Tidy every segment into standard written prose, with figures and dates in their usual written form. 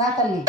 రా తల్లి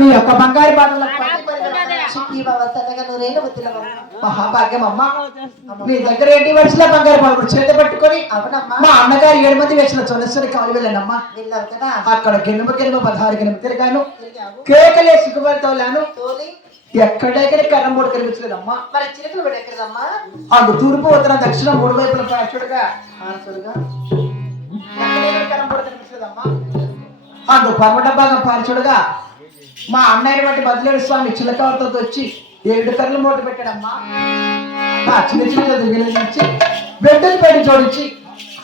నీ యొక్క బంగారు బాటలో మహాభాగ్యమమ్మ. నీ దగ్గర ఏంటి వరుసలో బంగారు బాటలు చేత పట్టుకొని మా అన్నగారు 7 మంది వేసిన చొలసరి కావాలి వెళ్ళానమ్మా. అక్కడ గెలుమ 16 గిన్నె తిరిగాను, కేకలే సిగ్గుబడితో లేను, ఎక్కడెక్కడ కర్రం బోడు కనిపించలేదమ్మా. మరి చిలుకలు పడి ఎక్కడమ్మా? అటు తూర్పు ఉత్తరం దక్షిణం 3 వైపుల పాచుడుగా కర్రం బోడు కనిపించలేదమ్మా. అటు పర్వట భాగం పార్చుడుగా మా అన్నయ్య బట్టి బదిలేడు స్వామి చిలకవతో వచ్చి 7 కర్రలు మూట పెట్టాడమ్మా. ఆ చిన్న చిన్న వినిపించి బిడ్డలు పెట్టి జోడించి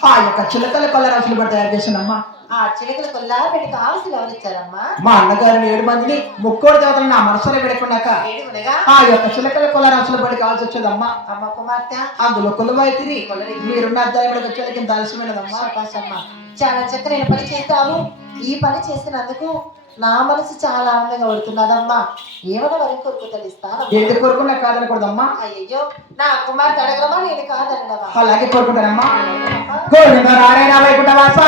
ఆ యొక్క చిలకల కొల్ల రాసులు కూడా తయారు చేశానమ్మా. ఆ చిలకల కొల్లా పెట్టి కావాల్సి ఎవరిచ్చారమ్మా? మా అన్నగారిని 7 మందిని ముక్కోడి దేవతలు నా మనసులో పెడుకున్నాక ఆ యొక్క చిలకల కొల్ల రాసులు పడి కావాల్సి వచ్చేదమ్మా. అమ్మ కుమార్తె అందులో కొలువైతిరి మీరున్న అధ్యాయంలో వచ్చేది ఇంత ఆలస్యమైనదమ్మా. చాలా చక్కని పని చేస్తావు. ఈ పని చేసినందుకు నా మనసు చాలా ఆనందంగా పడుతున్నదమ్మా. ఏమైనా వరకు కోరుకుంటాను ఇస్తాను. ఏది కోరుకున్నా కాదనకూడదమ్మా. అయ్యో నా కుమార్తె అడగడమా నేను కాదనడమా? అలాగే కోరుకుంటానమ్మా. గోవింద నారాయణ వైకుంఠవాస